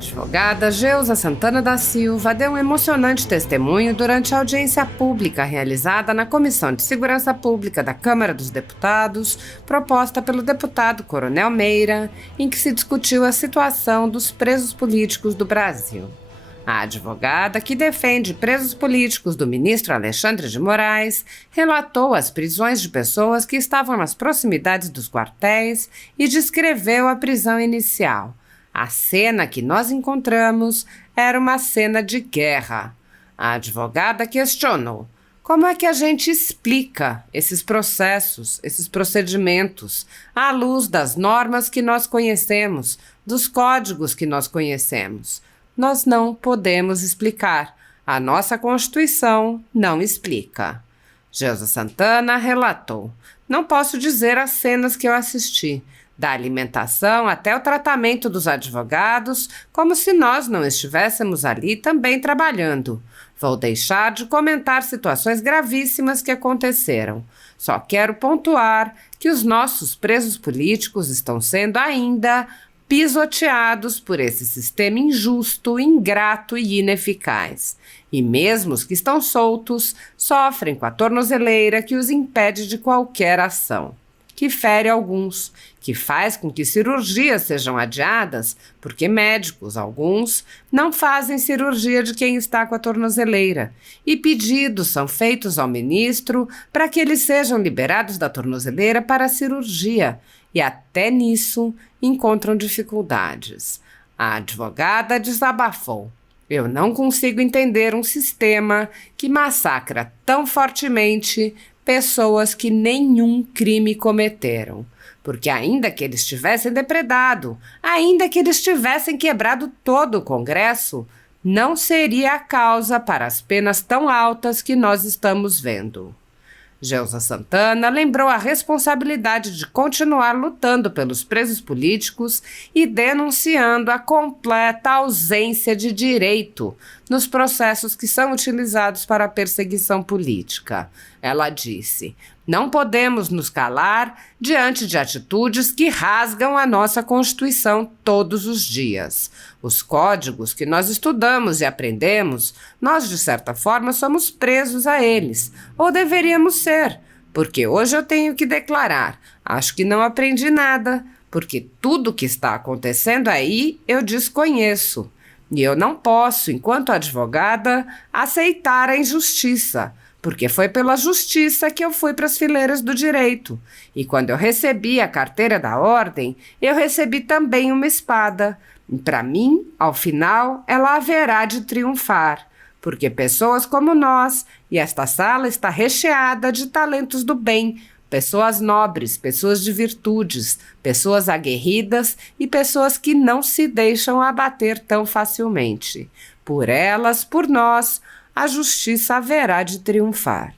A advogada Geusa Santana da Silva deu um emocionante testemunho durante a audiência pública realizada na Comissão de Segurança Pública da Câmara dos Deputados, proposta pelo deputado Coronel Meira, em que se discutiu a situação dos presos políticos do Brasil. A advogada, que defende presos políticos do ministro Alexandre de Moraes, relatou as prisões de pessoas que estavam nas proximidades dos quartéis e descreveu a prisão inicial. A cena que nós encontramos era uma cena de guerra. A advogada questionou: como é que a gente explica esses processos, esses procedimentos, à luz das normas que nós conhecemos, dos códigos que nós conhecemos? Nós não podemos explicar. A nossa Constituição não explica. Geusa Santana relatou: não posso dizer as cenas que eu assisti, da alimentação até o tratamento dos advogados, como se nós não estivéssemos ali também trabalhando. Vou deixar de comentar situações gravíssimas que aconteceram. Só quero pontuar que os nossos presos políticos estão sendo ainda pisoteados por esse sistema injusto, ingrato e ineficaz. E mesmo os que estão soltos sofrem com a tornozeleira que os impede de qualquer ação, que fere alguns, que faz com que cirurgias sejam adiadas, porque médicos, alguns, não fazem cirurgia de quem está com a tornozeleira, e pedidos são feitos ao ministro para que eles sejam liberados da tornozeleira para a cirurgia, e até nisso encontram dificuldades. A advogada desabafou: eu não consigo entender um sistema que massacra tão fortemente pessoas que nenhum crime cometeram. Porque ainda que eles tivessem depredado, ainda que eles tivessem quebrado todo o Congresso, não seria a causa para as penas tão altas que nós estamos vendo. Geusa Santana lembrou a responsabilidade de continuar lutando pelos presos políticos e denunciando a completa ausência de direito nos processos que são utilizados para a perseguição política. Ela disse: não podemos nos calar diante de atitudes que rasgam a nossa Constituição todos os dias. Os códigos que nós estudamos e aprendemos, nós, de certa forma, somos presos a eles, ou deveríamos ser, porque hoje eu tenho que declarar: acho que não aprendi nada, porque tudo o que está acontecendo aí eu desconheço. E eu não posso, enquanto advogada, aceitar a injustiça, porque foi pela justiça que eu fui para as fileiras do direito. E quando eu recebi a carteira da ordem, eu recebi também uma espada. E para mim, ao final, ela haverá de triunfar, porque pessoas como nós, e esta sala está recheada de talentos do bem, pessoas nobres, pessoas de virtudes, pessoas aguerridas e pessoas que não se deixam abater tão facilmente. Por elas, por nós, a justiça haverá de triunfar.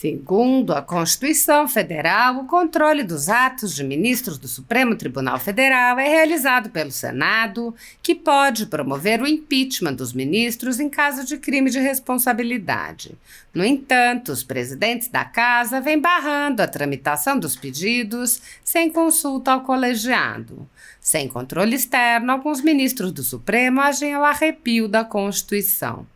Segundo a Constituição Federal, o controle dos atos de ministros do Supremo Tribunal Federal é realizado pelo Senado, que pode promover o impeachment dos ministros em caso de crime de responsabilidade. No entanto, os presidentes da Casa vêm barrando a tramitação dos pedidos sem consulta ao colegiado. Sem controle externo, alguns ministros do Supremo agem ao arrepio da Constituição.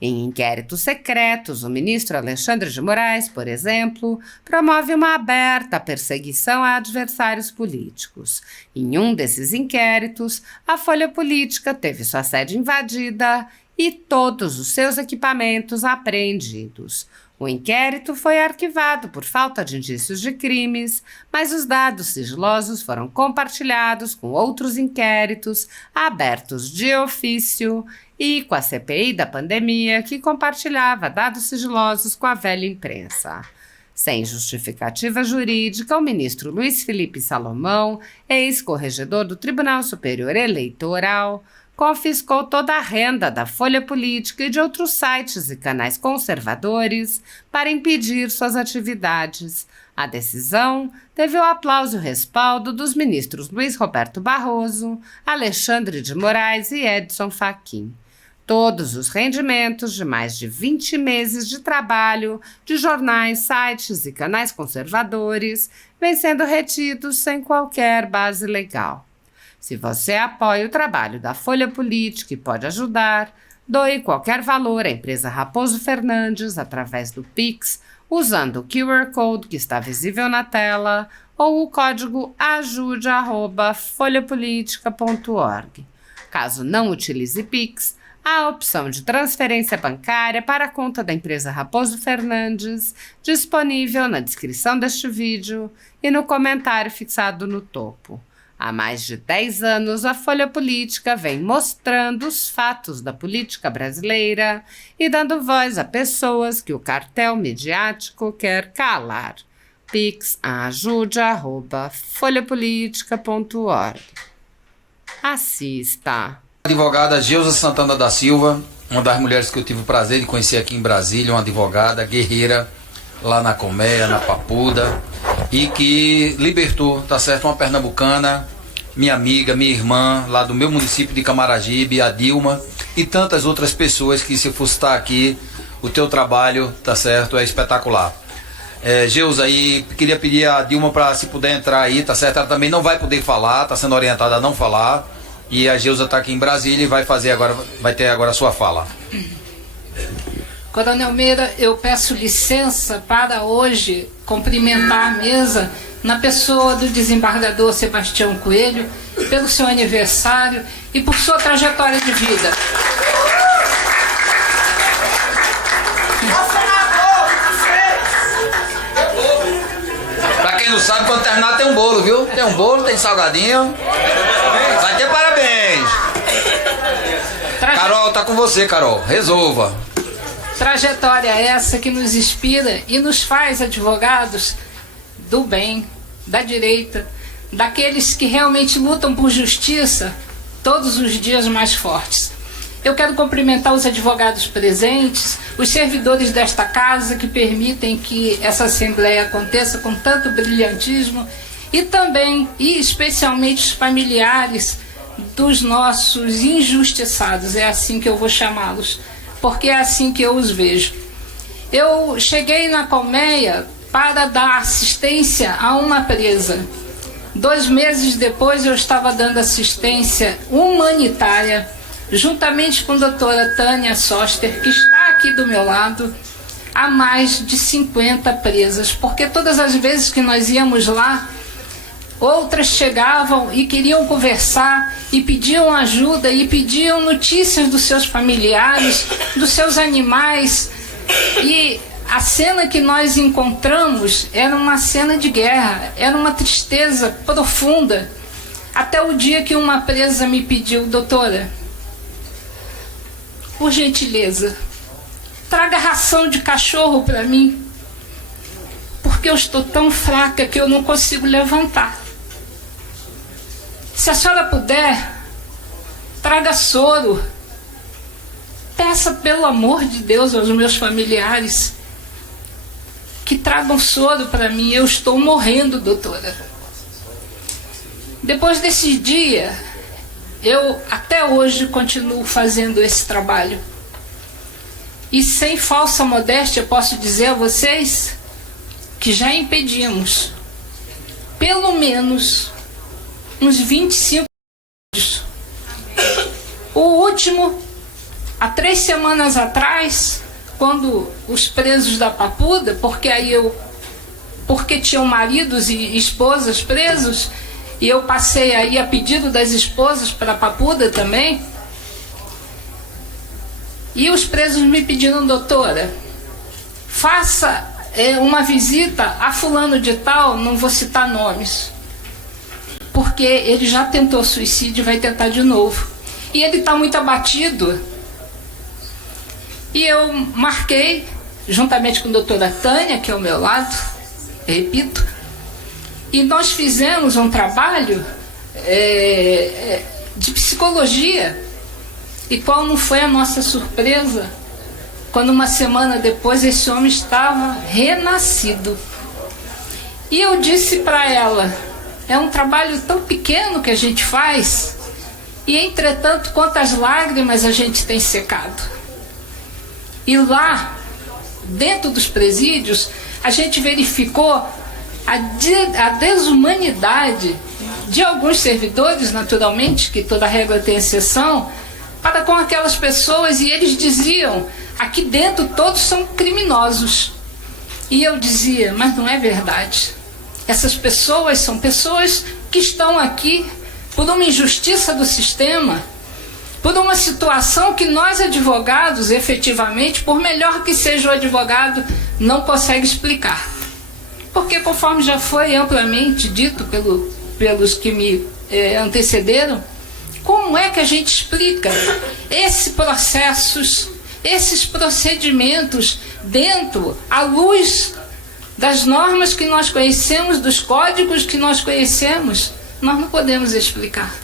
Em inquéritos secretos, o ministro Alexandre de Moraes, por exemplo, promove uma aberta perseguição a adversários políticos. Em um desses inquéritos, a Folha Política teve sua sede invadida e todos os seus equipamentos apreendidos. O inquérito foi arquivado por falta de indícios de crimes, mas os dados sigilosos foram compartilhados com outros inquéritos abertos de ofício e com a CPI da pandemia, que compartilhava dados sigilosos com a velha imprensa. Sem justificativa jurídica, o ministro Luiz Felipe Salomão, ex-corregedor do Tribunal Superior Eleitoral, confiscou toda a renda da Folha Política e de outros sites e canais conservadores para impedir suas atividades. A decisão teve o aplauso e o respaldo dos ministros Luiz Roberto Barroso, Alexandre de Moraes e Edson Fachin. Todos os rendimentos de mais de 20 meses de trabalho de jornais, sites e canais conservadores vêm sendo retidos sem qualquer base legal. Se você apoia o trabalho da Folha Política e pode ajudar, doe qualquer valor à empresa Raposo Fernandes através do Pix, usando o QR Code que está visível na tela ou o código ajude@folhapolitica.org. Caso não utilize Pix, há a opção de transferência bancária para a conta da empresa Raposo Fernandes, disponível na descrição deste vídeo e no comentário fixado no topo. Há mais de 10 anos, a Folha Política vem mostrando os fatos da política brasileira e dando voz a pessoas que o cartel midiático quer calar. Pix ajude@folhapolitica.org. Assista. Advogada Geusa Santana da Silva, uma das mulheres que eu tive o prazer de conhecer aqui em Brasília, uma advogada guerreira lá na Colmeia, na Papuda, e que libertou, tá certo, uma pernambucana, minha amiga, minha irmã, lá do meu município de Camaragibe, a Dilma, e tantas outras pessoas que, se fosse estar aqui, o teu trabalho, tá certo, é espetacular. Geusa, aí queria pedir a Dilma para, se puder entrar aí, tá certo, ela também não vai poder falar, tá sendo orientada a não falar, e a Geusa tá aqui em Brasília e vai ter agora a sua fala. Coronel Meira, eu peço licença para hoje cumprimentar a mesa na pessoa do desembargador Sebastião Coelho, pelo seu aniversário e por sua trajetória de vida. Pra quem não sabe, quando terminar tem um bolo, viu? Tem um bolo, tem salgadinho. Vai ter parabéns. Carol, tá com você, Carol. Resolva. Trajetória essa que nos inspira e nos faz advogados do bem, da direita, daqueles que realmente lutam por justiça todos os dias mais fortes. Eu quero cumprimentar os advogados presentes, os servidores desta casa que permitem que essa assembleia aconteça com tanto brilhantismo e também, e especialmente, os familiares dos nossos injustiçados, é assim que eu vou chamá-los, porque é assim que eu os vejo. Eu cheguei na Colmeia para dar assistência a uma presa. 2 meses depois eu estava dando assistência humanitária, juntamente com a doutora Tânia Soster, que está aqui do meu lado, a mais de 50 presas, porque todas as vezes que nós íamos lá, outras chegavam e queriam conversar e pediam ajuda e pediam notícias dos seus familiares, dos seus animais. E a cena que nós encontramos era uma cena de guerra, era uma tristeza profunda. Até o dia que uma presa me pediu: doutora, por gentileza, traga ração de cachorro para mim, porque eu estou tão fraca que eu não consigo levantar. Se a senhora puder, traga soro. Peça, pelo amor de Deus, aos meus familiares que tragam soro para mim. Eu estou morrendo, doutora. Depois desse dia, eu até hoje continuo fazendo esse trabalho. E sem falsa modéstia, posso dizer a vocês que já impedimos pelo menos uns 25 vídeos. O último, há 3 semanas atrás, quando os presos da Papuda, porque tinham maridos e esposas presos, e eu passei aí a pedido das esposas para a Papuda também, e os presos me pediram: doutora, faça uma visita a fulano de tal, não vou citar nomes, porque ele já tentou suicídio e vai tentar de novo. E ele está muito abatido. E eu marquei, juntamente com a doutora Tânia, que é ao meu lado, repito, e nós fizemos um trabalho de psicologia. E qual não foi a nossa surpresa quando, uma semana depois, esse homem estava renascido. E eu disse para ela: é um trabalho tão pequeno que a gente faz, e entretanto quantas lágrimas a gente tem secado. E lá, dentro dos presídios, a gente verificou a desumanidade de alguns servidores, naturalmente, que toda regra tem exceção, para com aquelas pessoas, e eles diziam: aqui dentro todos são criminosos. E eu dizia: mas não é verdade. Essas pessoas são pessoas que estão aqui por uma injustiça do sistema, por uma situação que nós advogados, efetivamente, por melhor que seja o advogado, não consegue explicar. Porque, conforme já foi amplamente dito pelos que me antecederam, como é que a gente explica esses processos, esses procedimentos dentro, à luz das normas que nós conhecemos, dos códigos que nós conhecemos? Nós não podemos explicar.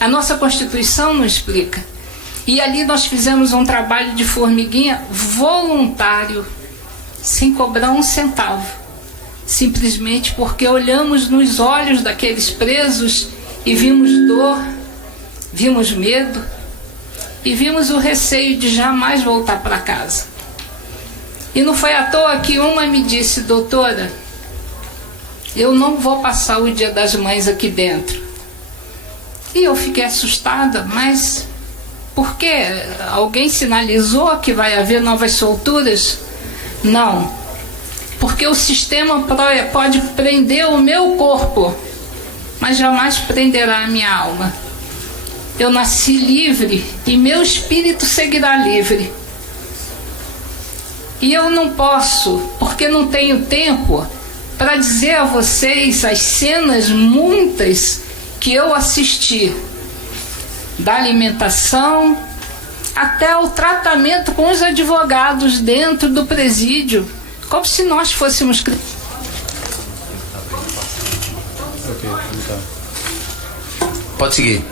A nossa Constituição não explica. E ali nós fizemos um trabalho de formiguinha voluntário, sem cobrar um centavo, simplesmente porque olhamos nos olhos daqueles presos e vimos dor, vimos medo e vimos o receio de jamais voltar para casa. E não foi à toa que uma me disse: doutora, eu não vou passar o Dia das Mães aqui dentro. E eu fiquei assustada, mas por quê? Alguém sinalizou que vai haver novas solturas? Não, porque o sistema pode prender o meu corpo, mas jamais prenderá a minha alma. Eu nasci livre e meu espírito seguirá livre. E eu não posso, porque não tenho tempo, para dizer a vocês as cenas muitas que eu assisti, da alimentação até o tratamento com os advogados dentro do presídio, como se nós fôssemos... Pode seguir.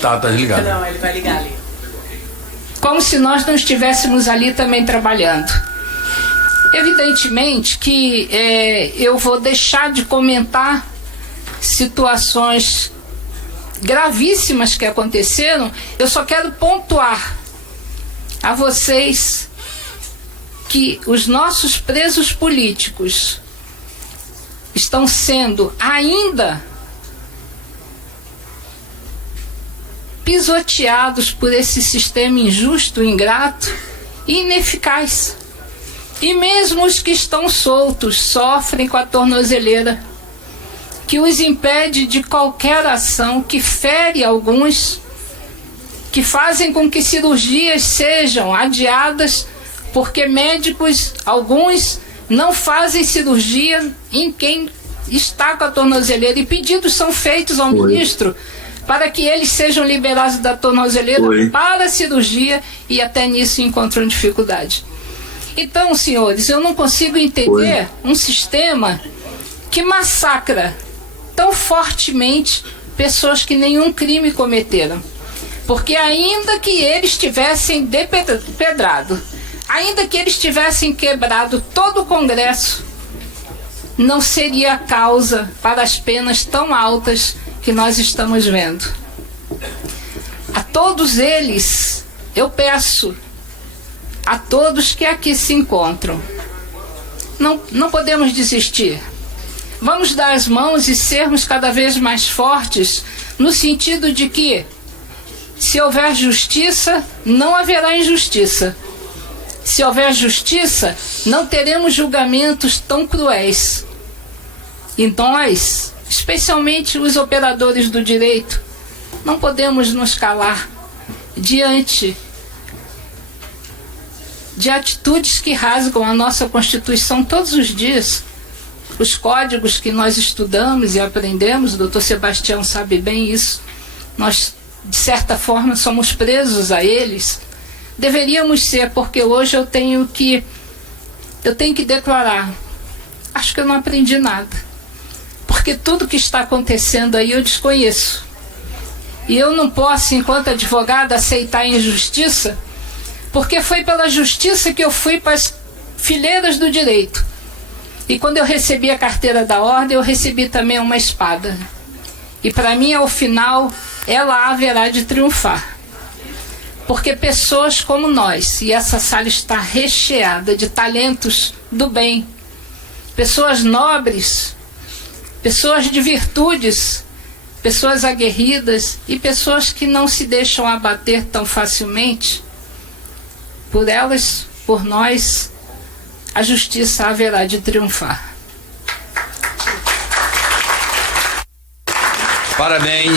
Tá desligado. Não, ele vai ligar ali. Como se nós não estivéssemos ali também trabalhando. Evidentemente que eu vou deixar de comentar situações gravíssimas que aconteceram. Eu só quero pontuar a vocês que os nossos presos políticos estão sendo ainda pisoteados por esse sistema injusto, ingrato e ineficaz. E mesmo os que estão soltos sofrem com a tornozeleira, que os impede de qualquer ação, que fere alguns, que fazem com que cirurgias sejam adiadas, porque médicos, alguns, não fazem cirurgia em quem está com a tornozeleira, e pedidos são feitos ao ministro para que eles sejam liberados da tornozeleira para a cirurgia, e até nisso encontram dificuldade. Então, senhores, eu não consigo entender um sistema que massacra tão fortemente pessoas que nenhum crime cometeram. Porque ainda que eles tivessem depedrado, ainda que eles tivessem quebrado todo o Congresso, não seria causa para as penas tão altas que nós estamos vendo. A todos eles, eu peço, a todos que aqui se encontram, não podemos desistir. Vamos dar as mãos e sermos cada vez mais fortes, no sentido de que, se houver justiça, não haverá injustiça. Se houver justiça, não teremos julgamentos tão cruéis. E nós, especialmente os operadores do direito, não podemos nos calar diante de atitudes que rasgam a nossa Constituição todos os dias. Os códigos que nós estudamos e aprendemos, o doutor Sebastião sabe bem isso, nós, de certa forma, somos presos a eles. Deveríamos ser, porque hoje eu tenho que declarar, acho que eu não aprendi nada, porque tudo que está acontecendo aí eu desconheço, e eu não posso, enquanto advogada, aceitar a injustiça, porque foi pela justiça que eu fui para as fileiras do direito. E quando eu recebi a carteira da ordem, eu recebi também uma espada. E para mim, ao final, ela haverá de triunfar. porque pessoas como nós, e essa sala está recheada de talentos do bem, pessoas nobres, pessoas de virtudes, pessoas aguerridas e pessoas que não se deixam abater tão facilmente, por elas, por nós, a justiça haverá de triunfar. Parabéns.